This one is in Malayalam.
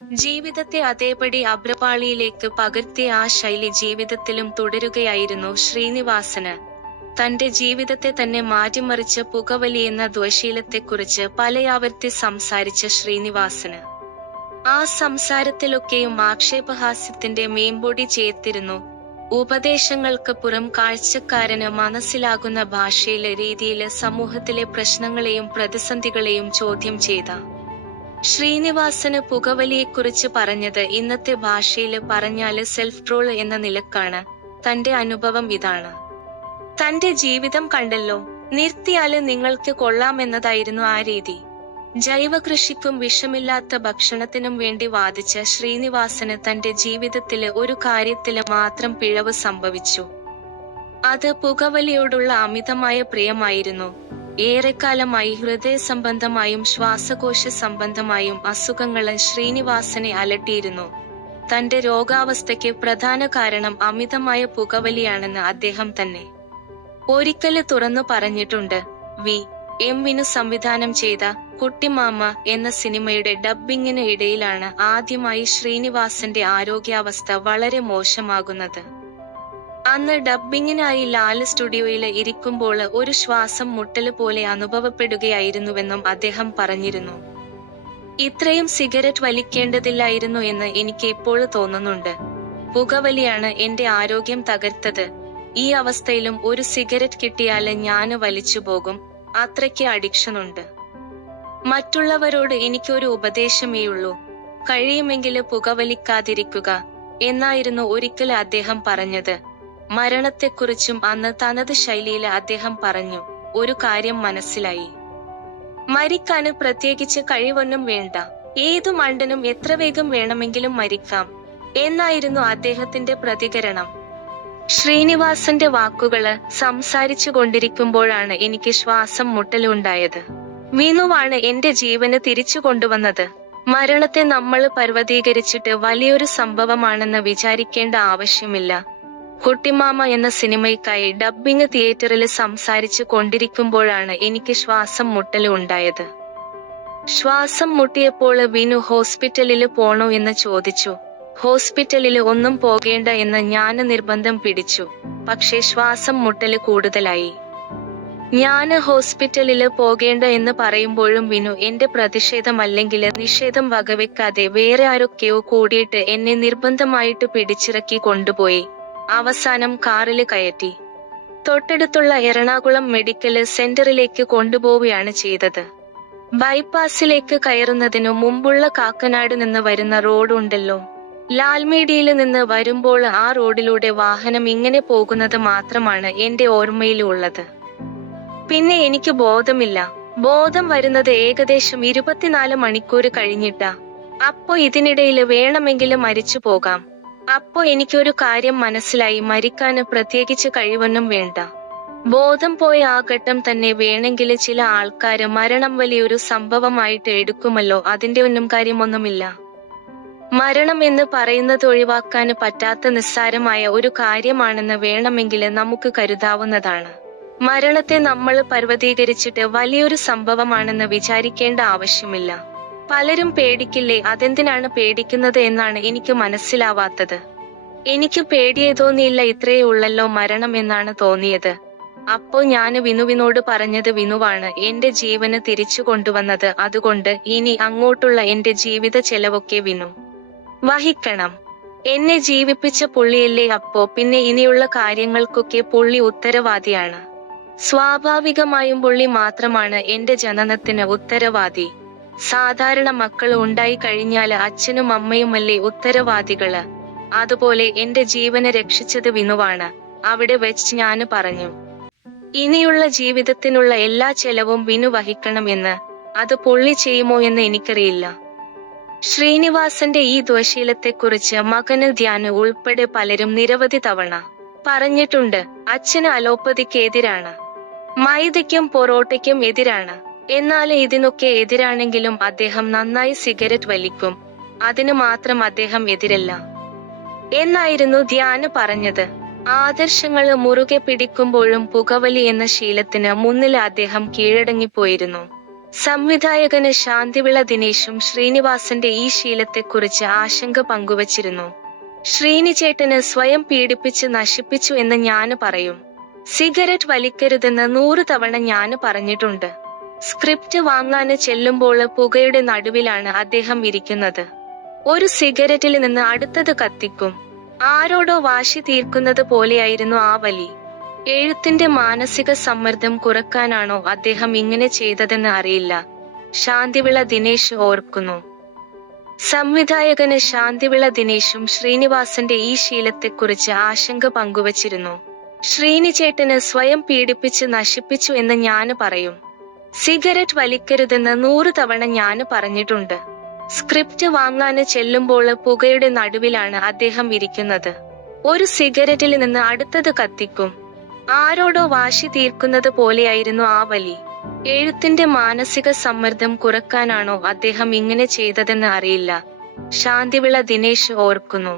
ജീവിതത്തെ അതേപടി അഭ്രപാളിയിലേക്ക് പകർത്തിയ ആ ശൈലി ജീവിതത്തിലും തുടരുകയായിരുന്നു ശ്രീനിവാസന്. തന്റെ ജീവിതത്തെ തന്നെ മാറ്റിമറിച്ച പുകവലിയെന്ന ദ്വശീലത്തെക്കുറിച്ച് പലയാവർത്തി സംസാരിച്ച ശ്രീനിവാസന് ആ സംസാരത്തിലൊക്കെയും ആക്ഷേപഹാസ്യത്തിന്റെ മേമ്പൊടി ചേർത്തിരുന്നു. ഉപദേശങ്ങൾക്ക് പുറം കാഴ്ചക്കാരന് മനസ്സിലാകുന്ന ഭാഷയിലെ രീതിയില് സമൂഹത്തിലെ പ്രശ്നങ്ങളെയും പ്രതിസന്ധികളെയും ചോദ്യം ചെയ്ത ശ്രീനിവാസന് പുകവലിയെക്കുറിച്ച് പറഞ്ഞത് ഇന്നത്തെ ഭാഷയില് പറഞ്ഞാല് സെൽഫ് ട്രോൾ എന്ന നിലക്കാണ്. തന്റെ അനുഭവം ഇതാണ്. തന്റെ ജീവിതം കണ്ടല്ലോ, നിർത്തിയാല് നിങ്ങൾക്ക് കൊള്ളാമെന്നതായിരുന്നു ആ രീതി. ജൈവകൃഷിക്കും വിഷമില്ലാത്ത ഭക്ഷണത്തിനും വേണ്ടി വാദിച്ച ശ്രീനിവാസന് തന്റെ ജീവിതത്തില് ഒരു കാര്യത്തില് മാത്രം പിഴവ് സംഭവിച്ചു. അത് പുകവലിയോടുള്ള അമിതമായ പ്രിയമായിരുന്നു. ഏറെക്കാലമായി ഹൃദയ സംബന്ധമായും ശ്വാസകോശ സംബന്ധമായും അസുഖങ്ങള് ശ്രീനിവാസനെ അലട്ടിയിരുന്നു. തന്റെ രോഗാവസ്ഥയ്ക്ക് പ്രധാന കാരണം അമിതമായ പുകവലിയാണെന്ന് അദ്ദേഹം തന്നെ ഒരിക്കല് തുറന്നു പറഞ്ഞിട്ടുണ്ട്. വി.എം. വിനു സംവിധാനം ചെയ്ത കുട്ടിമാമ എന്ന സിനിമയുടെ ഡബ്ബിങ്ങിന് ഇടയിലാണ് ആദ്യമായി ശ്രീനിവാസന്റെ ആരോഗ്യാവസ്ഥ വളരെ മോശമാകുന്നത്. അന്ന് ഡബ്ബിങ്ങിനായി ലാല് സ്റ്റുഡിയോയില് ഇരിക്കുമ്പോള് ഒരു ശ്വാസം മുട്ടല് പോലെ അനുഭവപ്പെടുകയായിരുന്നുവെന്നും അദ്ദേഹം പറഞ്ഞിരുന്നു. ഇത്രയും സിഗരറ്റ് വലിക്കേണ്ടതില്ലായിരുന്നു എന്ന് എനിക്ക് ഇപ്പോൾ തോന്നുന്നുണ്ട്. പുകവലിയാണ് എന്റെ ആരോഗ്യം തകർത്തത്. ഈ അവസ്ഥയിലും ഒരു സിഗരറ്റ് കിട്ടിയാല് ഞാന് വലിച്ചു പോകും. അത്രയ്ക്ക് അഡിക്ഷനുണ്ട്. മറ്റുള്ളവരോട് എനിക്കൊരു ഉപദേശമേയുള്ളൂ, കഴിയുമെങ്കില് പുകവലിക്കാതിരിക്കുക എന്നായിരുന്നു ഒരിക്കല് അദ്ദേഹം പറഞ്ഞത്. മരണത്തെക്കുറിച്ചും അന്ന് തനത് ശൈലിയില് അദ്ദേഹം പറഞ്ഞു, ഒരു കാര്യം മനസ്സിലായി. മരിക്കാന് പ്രത്യേകിച്ച് കഴിവൊന്നും വേണ്ട. ഏതു മണ്ടനും എത്ര വേഗം വേണമെങ്കിലും മരിക്കാം എന്നായിരുന്നു അദ്ദേഹത്തിന്റെ പ്രതികരണം. ശ്രീനിവാസന്റെ വാക്കുകള് സംസാരിച്ചു കൊണ്ടിരിക്കുമ്പോഴാണ് എനിക്ക് ശ്വാസം മുട്ടലുണ്ടായത്. വിനുവാണ് എന്റെ ജീവന് തിരിച്ചു കൊണ്ടുവന്നത്. മരണത്തെ നമ്മള് പർവ്വതീകരിച്ചിട്ട് വലിയൊരു സംഭവമാണെന്ന് വിചാരിക്കേണ്ട ആവശ്യമില്ല. കുട്ടിമാമ എന്ന സിനിമയ്ക്കായി ഡബ്ബിങ് തിയേറ്ററില് സംസാരിച്ചു കൊണ്ടിരിക്കുമ്പോഴാണ് എനിക്ക് ശ്വാസം മുട്ടല് ഉണ്ടായത്. ശ്വാസം മുട്ടിയപ്പോള് വിനു ഹോസ്പിറ്റലില് പോണോ എന്ന് ചോദിച്ചു. ഹോസ്പിറ്റലില് ഒന്നും പോകേണ്ട എന്ന് ഞാന് നിർബന്ധം പിടിച്ചു. പക്ഷേ ശ്വാസം മുട്ടല് കൂടുതലായി. ഞാന് ഹോസ്പിറ്റലില് പോകേണ്ട എന്ന് പറയുമ്പോഴും വിനു എന്റെ പ്രതിഷേധമല്ലെങ്കില് നിഷേധം വകവെക്കാതെ വേറെ ആരൊക്കെയോ കൂടിയിട്ട് എന്നെ നിർബന്ധമായിട്ട് പിടിച്ചിറക്കി കൊണ്ടുപോയി. അവസാനം കാറില് കയറ്റി തൊട്ടടുത്തുള്ള എറണാകുളം മെഡിക്കല് സെന്ററിലേക്ക് കൊണ്ടുപോവുകയാണ് ചെയ്തത്. ബൈപ്പാസിലേക്ക് കയറുന്നതിനു മുമ്പുള്ള കാക്കനാട് നിന്ന് വരുന്ന റോഡ് ഉണ്ടല്ലോ, ലാൽമേഡിയില് നിന്ന് വരുമ്പോള് ആ റോഡിലൂടെ വാഹനം ഇങ്ങനെ പോകുന്നത് മാത്രമാണ് എന്റെ ഓർമ്മയില് ഉള്ളത്. പിന്നെ എനിക്ക് ബോധമില്ല. ബോധം വരുന്നത് ഏകദേശം 24 മണിക്കൂര് കഴിഞ്ഞിട്ടാ. അപ്പോ ഇതിനിടയില് വേണമെങ്കില് മരിച്ചു പോകാം. അപ്പോ എനിക്കൊരു കാര്യം മനസ്സിലായി, മരിക്കാന് പ്രത്യേകിച്ച് കഴിവൊന്നും വേണ്ട. ബോധം പോയ ആ ഘട്ടം തന്നെ വേണമെങ്കില് ചില ആൾക്കാര് മരണം വലിയൊരു സംഭവമായിട്ട് എടുക്കുമല്ലോ, അതിന്റെ ഒന്നും കാര്യമൊന്നുമില്ല. മരണം എന്ന് പറയുന്നത് ഒഴിവാക്കാന് പറ്റാത്ത നിസ്സാരമായ ഒരു കാര്യമാണെന്ന് വേണമെങ്കില് നമുക്ക് കരുതാവുന്നതാണ്. മരണത്തെ നമ്മള് പർവ്വതീകരിച്ചിട്ട് വലിയൊരു സംഭവമാണെന്ന് വിചാരിക്കേണ്ട ആവശ്യമില്ല. പലരും പേടിക്കില്ലേ, അതെന്തിനാണ് പേടിക്കുന്നത് എന്നാണ് എനിക്ക് മനസ്സിലാവാത്തത്. എനിക്ക് പേടിയേ തോന്നിയില്ല, ഇത്രയേ ഉള്ളല്ലോ മരണം എന്നാണ് തോന്നിയത്. അപ്പോ ഞാന് വിനുവിനോട് പറഞ്ഞത്, വിനുവാണ് എന്റെ ജീവന് തിരിച്ചു കൊണ്ടുവന്നത്, അതുകൊണ്ട് ഇനി അങ്ങോട്ടുള്ള എന്റെ ജീവിത ചെലവൊക്കെ വിനു വഹിക്കണം. എന്നെ ജീവിപ്പിച്ച പുള്ളിയല്ലേ, അപ്പോ പിന്നെ ഇനിയുള്ള കാര്യങ്ങൾക്കൊക്കെ പുള്ളി ഉത്തരവാദിയാണ്. സ്വാഭാവികമായും പുള്ളി മാത്രമാണ് എന്റെ ജനനത്തിന് ഉത്തരവാദി. സാധാരണ മക്കള് ഉണ്ടായി കഴിഞ്ഞാല് അച്ഛനും അമ്മയുമല്ലേ ഉത്തരവാദികള്. അതുപോലെ എന്റെ ജീവന് രക്ഷിച്ചത് വിനുവാണ്. അവിടെ വെച്ച് ഞാന് പറഞ്ഞു, ഇനിയുള്ള ജീവിതത്തിനുള്ള എല്ലാ ചെലവും വിനു വഹിക്കണം എന്ന്. അത് പുള്ളി ചെയ്യുമോ എന്ന് എനിക്കറിയില്ല. ശ്രീനിവാസന്റെ ഈ ദ്വശീലത്തെക്കുറിച്ച് മകന് ധ്യാന് ഉൾപ്പെടെ പലരും നിരവധി തവണ പറഞ്ഞിട്ടുണ്ട്. അച്ഛന് അലോപ്പതിക്ക് എതിരാണ്, മൈദയ്ക്കും പൊറോട്ടയ്ക്കും എതിരാണ്. എന്നാല് ഇതിനൊക്കെ എതിരാണെങ്കിലും അദ്ദേഹം നന്നായി സിഗരറ്റ് വലിക്കും, അതിന് മാത്രം അദ്ദേഹം എതിരല്ല എന്നായിരുന്നു ധ്യാന് പറഞ്ഞത്. ആദർശങ്ങള് മുറുകെ പിടിക്കുമ്പോഴും പുകവലി എന്ന ശീലത്തിന് മുന്നില് അദ്ദേഹം കീഴടങ്ങിപ്പോയിരുന്നു. സംവിധായകന് ശാന്തിവിള ദിനേശും ശ്രീനിവാസന്റെ ഈ ശീലത്തെക്കുറിച്ച് ആശങ്ക പങ്കുവച്ചിരുന്നു. ശ്രീനിചേട്ടന് സ്വയം പീഡിപ്പിച്ച് നശിപ്പിച്ചു എന്ന് ഞാന് പറയും. സിഗരറ്റ് വലിക്കരുതെന്ന് 100 തവണ ഞാന് പറഞ്ഞിട്ടുണ്ട്. സ്ക്രിപ്റ്റ് വാങ്ങാന് ചെല്ലുമ്പോള് പുകയുടെ നടുവിലാണ് അദ്ദേഹം ഇരിക്കുന്നത്. ഒരു സിഗരറ്റിൽ നിന്ന് അടുത്തത് കത്തിക്കും. ആരോടോ വാശി തീർക്കുന്നത് പോലെയായിരുന്നു ആ വലി. എഴുത്തിന്റെ മാനസിക സമ്മർദ്ദം കുറക്കാനാണോ അദ്ദേഹം ഇങ്ങനെ ചെയ്തതെന്ന് അറിയില്ല. ശാന്തിവിള ദിനേശ് ഓർക്കുന്നു. സംവിധായകന് ശാന്തിവിള ദിനേശും ശ്രീനിവാസന്റെ ഈ ശീലത്തെക്കുറിച്ച് ആശങ്ക പങ്കുവച്ചിരുന്നു. ശ്രീനിചേട്ടന് സ്വയം പീഡിപ്പിച്ച് നശിപ്പിച്ചു എന്ന് ഞാന് പറയും. സിഗരറ്റ് വലിക്കരുതെന്ന് 100 തവണ ഞാന് പറഞ്ഞിട്ടുണ്ട്. സ്ക്രിപ്റ്റ് വാങ്ങാന് ചെല്ലുമ്പോള് പുകയുടെ നടുവിലാണ് അദ്ദേഹം ഇരിക്കുന്നത്. ഒരു സിഗരറ്റിൽ നിന്ന് അടുത്തത് കത്തിക്കും. ആരോടോ വാശി തീർക്കുന്നത് പോലെയായിരുന്നു ആ വലി. എഴുത്തിന്റെ മാനസിക സമ്മർദ്ദം കുറക്കാനാണോ അദ്ദേഹം ഇങ്ങനെ ചെയ്തതെന്ന് അറിയില്ല. ശാന്തിവിള ദിനേശ് ഓർക്കുന്നു.